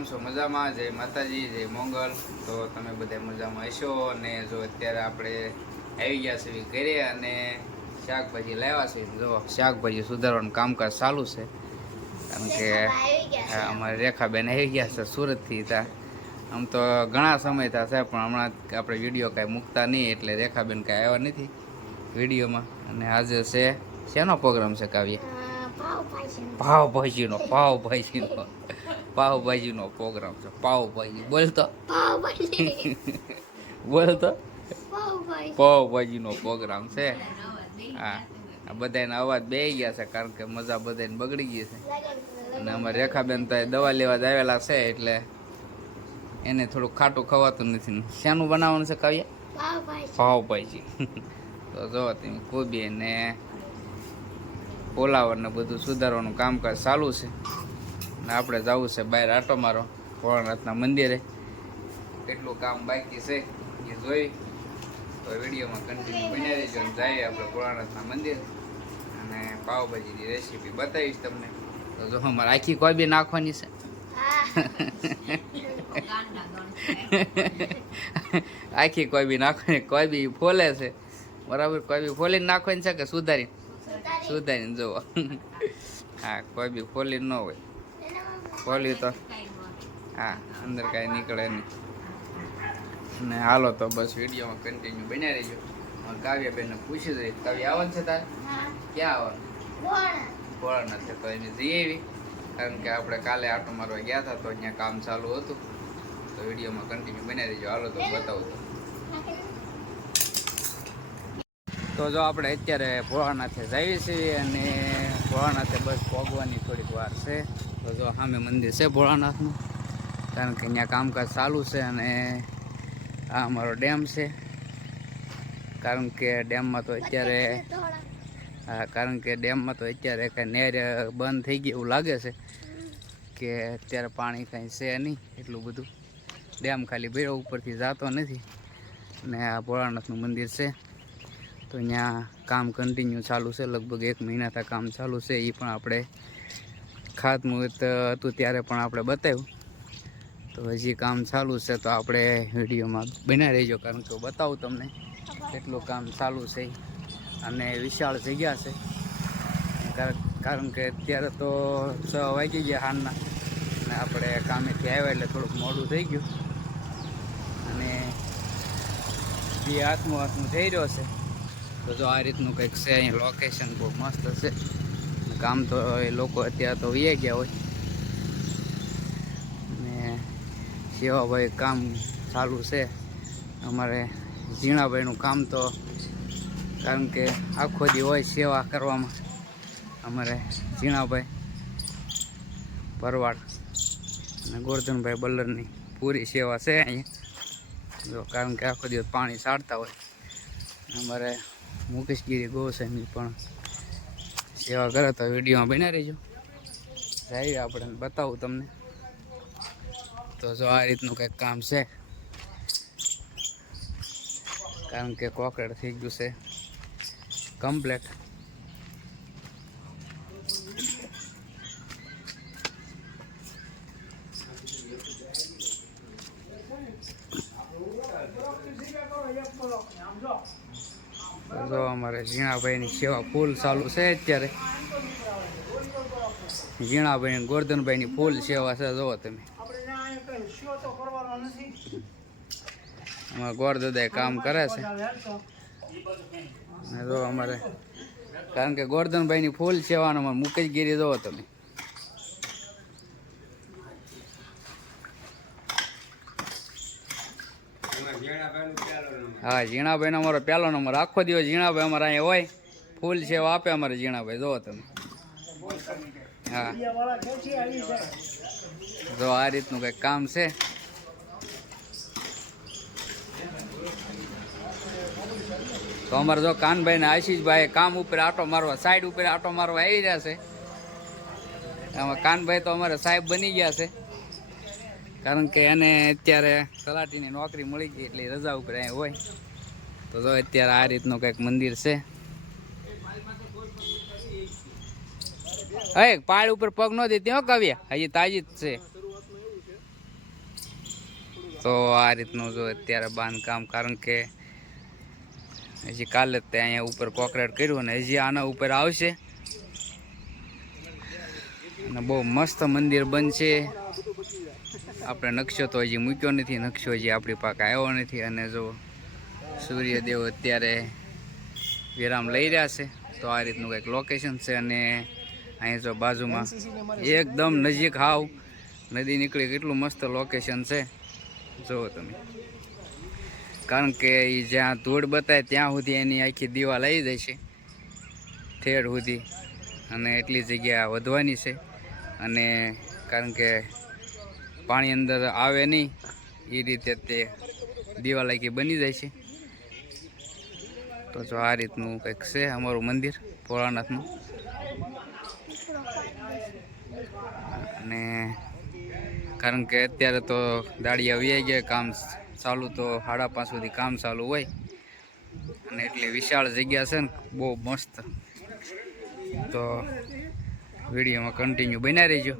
કેમ છો? મજામાં? જય માતાજી, જય મોંગલ. તો તમે બધા મજામાં હશો. અને જો અત્યારે આપણે આવી ગયા છીએ ઘરે અને શાકભાજી લાવ્યા છે. જો શાકભાજી સુધારવાનું કામકાજ ચાલુ છે, કારણ કે અમારે રેખાબેન આવી ગયા છે સુરતથી. ત્યાં આમ તો ઘણા સમય થયા છે, પણ હમણાં આપણે વિડીયો કાંઈ મૂકતા નહીં, એટલે રેખાબેન કાંઈ આવ્યા નથી વિડીયોમાં. અને આજે છે શેનો પ્રોગ્રામ છે કાવ્ય? પાવભાજીનો પાવભાજીનો પ્રોગ્રામ છે. પાવભાજી બોલતો બોલતો પાવભાજીનો પ્રોગ્રામ છે. હા, બધાને અવાજ બેસી ગયા છે, કારણ કે મજા બધાને બગડી ગઈ છે. અને અમારે રેખાબેન તો દવા લેવા જ આવેલા છે, એટલે એને થોડું ખાટું ખવાતું નથી. શાનું બનાવવાનું છે કાવ્ય? પાવભાજી. તો જો તમે કોબી ને ફોલાવર ને બધું સુધારવાનું કામકાજ ચાલુ છે. અને આપણે જવું છે બહાર આટો મારો ભોળાનાથના મંદિરે. કેટલું કામ બાકી છે એ જોઈ તો વિડીયોમાં કન્ટિન્યુ બની રહેજો. અને જઈએ આપણે ભોળાનાથના મંદિરે અને પાવભાજીની રેસીપી બતાવીશ તમને. તો જો અમારે આખી કોબી નાખવાની છે. આખી કોબી નાખવાની. કોબી ફોલે છે બરાબર. કોબી ફોલીને નાખવાની છે કે સુધારીને જોવો? હા, કોબી ફોલી ન હોય, ફોલી તો હા અંદર કાંઈ નીકળે નહીં. ને હાલો તો બસ વિડીયોમાં કન્ટિન્યુ બન્યા રહીજો. કાવ્યાબેનને પૂછી દઈએ, કાવ્ય આવવાનું છે તારે? ક્યાં આવવાનું? ભોળાનાથ છે. તો એને જઈ આવી, કારણ કે આપણે કાલે આટો મારવા ગયા હતા, તો અહીંયા કામ ચાલુ હતું. તો વિડીયોમાં કન્ટિન્યુ બન્યા રહીજો. હાલો તો બતાવું. તો જો આપણે અત્યારે ભોળાનાથે જઈએ છીએ, અને ભોળાનાથે બસ પહોંચવાની થોડીક વાર છે. તો જો સામે મંદિર છે ભોળાનાથનું, કારણ કે અહીંયા કામકાજ ચાલુ છે. અને આ અમારો ડેમ છે, કારણ કે ડેમમાં તો અત્યારે કાંઈ નહેર બંધ થઈ ગઈ એવું લાગે છે, કે અત્યારે પાણી કાંઈ છે નહીં એટલું બધું. ડેમ ખાલી ભર્યો, ઉપરથી જતો નથી. અને આ ભોળાનાથનું મંદિર છે, તો અહીંયા કામ કન્ટિન્યુ ચાલુ છે. લગભગ 1 મહિનાથી કામ ચાલુ છે. એ પણ આપણે ખાતમુહૂર્ત હતું ત્યારે પણ આપણે બતાવ્યું. તો હજી કામ ચાલુ છે, તો આપણે વિડીયોમાં બન્યા રહીજો, કારણ કે બતાવું તમને કેટલું કામ ચાલુ છે. અને વિશાળ જગ્યા છે, કારણ કે અત્યારે તો 6 વાગી ગયા હાલના. અને આપણે કામેથી આવ્યા એટલે થોડુંક મોડું થઈ ગયું. અને બે હાથમાં થઈ રહ્યો છે. તો જો આ રીતનું કંઈક છે. અહીં લોકેશન બહુ મસ્ત છે. કામ તો એ લોકો અત્યારે તો વહી ગયા હોય. ને સેવાભાઈ કામ ચાલુ છે. અમારે ઝીણાભાઈનું કામ તો, કારણ કે આખો દી હોય સેવા કરવામાં. અમારે ઝીણાભાઈ ભરવાડ અને ગોરધનભાઈ બલ્લરની પૂરી સેવા છે અહીંયા. જો કારણ કે આખો દિવસ પાણી સાડતા હોય. અમારે મુકેશગીરી ગોસ્વામી પણ સેવા કરે. તો વિડીયોમાં બન્યા રહીજો. જઈએ આપણે બતાવું તમને. તો જો આ રીતનું કંઈક કામ છે, કારણ કે કોકરેટ થઈ ગયું છે કમ્પ્લેટ. જો અમારે ઝીણાભાઈની સેવા ફૂલ ચાલુ છે અત્યારે. ઝીણાભાઈ ગોરધનભાઈની ફૂલ સેવા છે. જોવો તમે, અમારા ગોરદાદાએ કામ કરે છે. જો અમારે, કારણ કે ગોરધનભાઈની ફૂલ સેવાનો મુકેશગીરી જોવો તમે. હા, ઝીણાભાઈનો અમારો પહેલો નંબર. આખો દિવસ ઝીણાભાઈ અમારે અહીંયા હોય, ફૂલ સેવા આપે અમારે ઝીણાભાઈ. જોવો તમે. હા, જો આ રીતનું કંઈક કામ છે. તો અમારે જો કાનભાઈ ને આશીષભાઈ કામ ઉપર આટો મારવા, સાઈડ ઉપર આટો મારવા આવી રહ્યા છે. આમાં કાનભાઈ તો અમારે સાહેબ બની ગયા છે, કારણ કે એને અત્યારે તલાટીની નોકરી મળી ગઈ, એટલે રજા ઉપર અહીંયા હોય. તો જો અત્યારે આ રીતનું કંઈક મંદિર છે. પાડ ઉપર પગ ન દેતી હો કાવ્યા, હજી તાજી જ છે. તો આ રીતનું જો અત્યારે બાંધકામ, કારણ કે હજી કાલે જ તે અહીંયા ઉપર કોન્ક્રીટ કર્યું અને હજી આના ઉપર આવશે અને બહુ મસ્ત મંદિર બનશે. આપણે નકશો તો હજી મૂક્યો નથી, નકશો હજી આપણી પાસે આવ્યો નથી. અને જો સૂર્યદેવ અત્યારે વિરામ લઈ રહ્યા છે. તો આ રીતનું કંઈક લોકેશન છે. અને અહીં જો બાજુમાં એકદમ નજીક હાવ નદી નીકળી, કેટલું મસ્ત લોકેશન છે જુઓ તમે. કારણ કે એ જ્યાં ધૂળ બતાવે ત્યાં સુધી એની આખી દીવાલ આવી જાય છે ઠેર સુધી, અને એટલી જગ્યા વધવાની છે. અને કારણ કે પાણી અંદર આવે નહીં એ રીતે તે દીવાલ આખી બની જાય છે. તો જો આ રીતનું કંઈક છે અમારું મંદિર ભોળાનાથનું. અને કારણ કે અત્યારે તો દાડિયા આવી ગયા, કામ ચાલુ તો 5:30 સુધી કામ ચાલુ હોય. અને એટલી વિશાળ જગ્યા છે ને, બહુ મસ્ત. તો વિડીયોમાં કન્ટિન્યુ બન્યા રહેજો.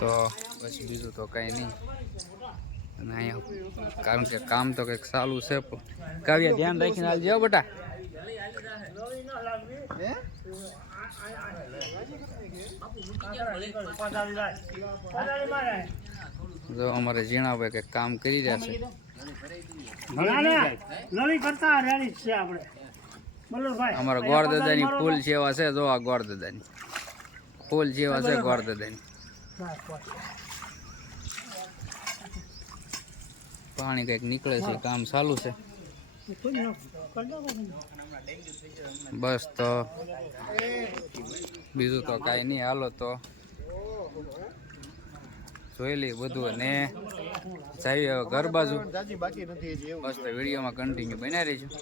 તો બસ બીજું તો કાંઈ નહીં. અને અહીંયા કારણ કે કામ તો કંઈક ચાલુ છે. કાવ્ય ધ્યાન રાખીને હાલ જાઓ બેટા. જો અમારે ઝીણાભાઈ કંઈક કામ કરી રહ્યા છે. અમારા ગોળદાદાની ફૂલ સેવા છે. જો આ ગોળદાદાની ફૂલ સેવા છે. ગોળદાદાની પાણી કંઈક નીકળે છે, કામ ચાલુ છે. બસ તો બીજું તો કાંઈ નહીં. હાલો તો જોઈ લઈએ બધું અને જઈએ ઘર બાજુ. બસ તો વિડીયોમાં કન્ટિન્યુ બન્યા રહીશું.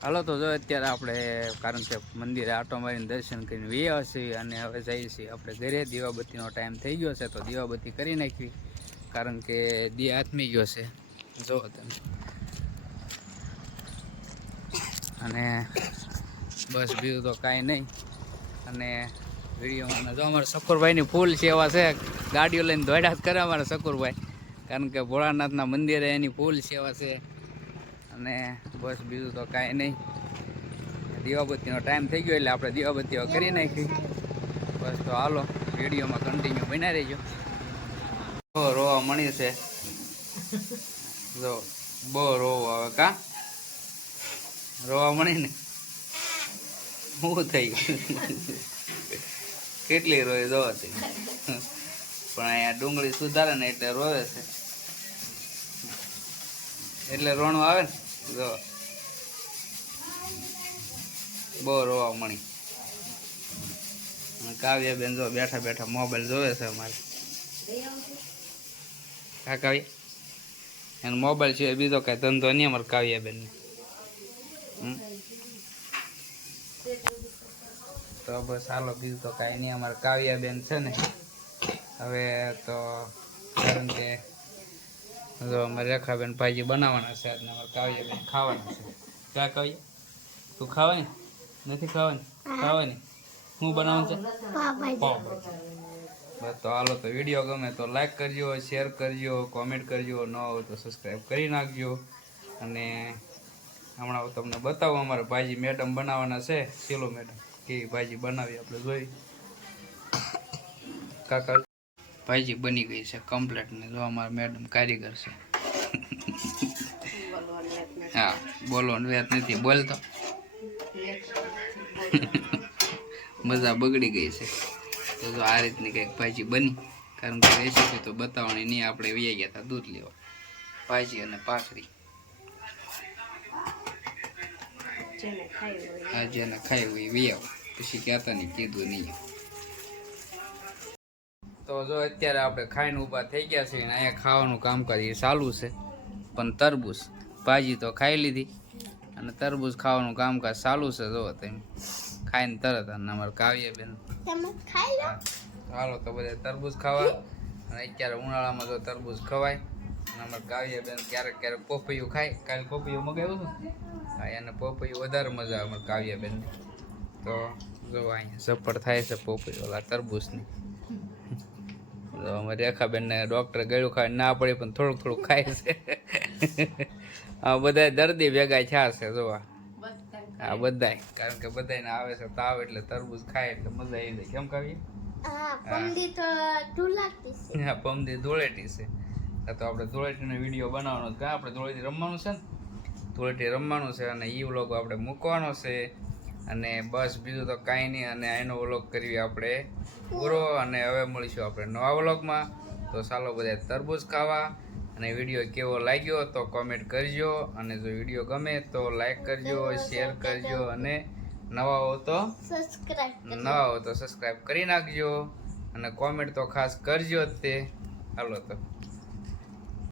હાલો તો જો અત્યારે આપણે, કારણ કે મંદિરે આટો મારીને દર્શન કરીને વ્યા છીએ અને હવે જઈએ છીએ આપણે ઘરે. દીવાબત્તીનો ટાઈમ થઈ ગયો છે તો દીવાબત્તી કરી નાખવી, કારણ કે દી આથમી ગયો છે જો તમે. અને બસ બીજું તો કાંઈ નહીં. અને વિડીયોમાં જો અમારા શકુરભાઈની ફૂલ સેવા છે. ગાડીઓ લઈને દોડ્યા જ કરે અમારા શકુરભાઈ, કારણ કે ભોળાનાથના મંદિરે એની ફૂલ સેવા છે. અને બસ બીજું તો કાંઈ નહીં. દીવાબત્તીનો ટાઈમ થઈ ગયો એટલે આપણે દીવાબત્તીઓ કરી નાખી. બસ તો હાલો વિડીયોમાં કન્ટિન્યુ બન્યા રહીજો. રોવા મળી છે જો, બહુ રોવું આવે કા રોવા મળી ને. શું થઈ ગયું? કેટલી રોય જોવાતી. પણ અહીંયા ડુંગળી સુધારે ને એટલે રોવે છે, એટલે રોણું આવે ને. જો બહુ રોવા મળી. કાવ્યા બેન જો બેઠા બેઠા મોબાઈલ જોવે છે અમારે. હા કાવ્યા, એનો મોબાઈલ સિવાય બીજો કાંઈ ધંધો નહીં અમારે કાવ્યા બેનને. તો બસ હાલો બીજું તો કાંઈ નહીં. અમારે કાવ્યા બેન છે ને હવે તો, કારણ કે જો અમારે રેખાબેન ભાજી બનાવવાના છે આજના. અમારે કાવ્યાબેન ખાવાના છે. ક્યાં કાવ્યા તું ખાવાની નથી? ખાવાની ખાવાની. શું બનાવવાનું છે? પાવભાજી. બસ તો હાલો તો વિડીયો ગમે તો લાઈક કરજો, શેર કરજો, કોમેન્ટ કરજો, ન હોય તો સબસ્ક્રાઈબ કરી નાખજો. અને હમણાં તમને બતાવું અમારે ભાજી મેડમ બનાવવાના છે. ચલો મેડમ કેવી ભાજી બનાવી આપણે જોઈ. કાકા ભાજી બની ગઈ છે કમ્પ્લીટ ને જો અમારા મેડમ કારીગર છે. હા બોલવાનું વેત નથી બોલતો. મજા બગડી ગઈ છે. તો જો આ રીતની કંઈક ભાજી બની, કારણ કે રેસીપી તો બતાવવાની નહીં. આપણે વહી ગયા હતા દૂધ લેવા. ભાજી અને ભાખરી હા જેને ખાઈ હોય વી આવો, પછી કહેતા નહીં કીધું નહીં. તો જો અત્યારે આપણે ખાઈને ઊભા થઈ ગયા છીએ અને અહીંયા ખાવાનું કામકાજ એ ચાલુ છે. પણ તરબૂચ ભાજી તો ખાઈ લીધી અને તરબૂચ ખાવાનું કામકાજ ચાલુ છે. જો તમે ખાઈને તરત. અને અમારે કાવ્યા બેન હાલો તો બધા તરબૂચ ખાવા. અને અત્યારે ઉનાળામાં જો તરબૂચ ખવાય. અને અમારે કાવ્યા બેન ક્યારેક ક્યારેક પોપૈયું ખાય. કાલે પોપૈયું મગાવ્યું હતું. હા એને પોપૈયું વધારે મજા આવે અમારે કાવ્યા બેન. તો જો અહીંયા સફળ થાય છે પોપૈયું ઓલા તરબૂચની. તો અમે રેખાબેનને ડૉક્ટર ગળ્યું ખાવા ના પડી પણ થોડુંક થોડુંક ખાય છે. આ બધા દર્દી ભેગા થયા છે જોવા. હા બધાય, કારણ કે બધાને આવે છે તાવ એટલે તરબૂચ ખાય એટલે મજા આવી જાય. કેમ ખાવીએ? હા પમદી ધૂળેટી છે. તો આપણે ધૂળેટીનો વિડીયો બનાવવાનો છે. આપણે ધૂળેટી રમવાનું છે ને, ધૂળેટી રમવાનું છે અને એ વ્લોગ આપણે મૂકવાનો છે. અને બસ બીજું તો કાંઈ નહીં. અને એનો વ્લોગ કરવી આપણે પૂરો. અને હવે મળીશું આપણે નવા વ્લોગમાં. તો ચાલો બધા તરબૂચ ખાવા. અને વિડીયો કેવો લાગ્યો તો કોમેન્ટ કરજો. અને જો વિડીયો ગમે તો લાઈક કરજો, શેર કરજો. અને નવા હો તો સબસ્ક્રાઈબ કરી નાખજો. અને કોમેન્ટ તો ખાસ કરજો જ તે. હાલો તો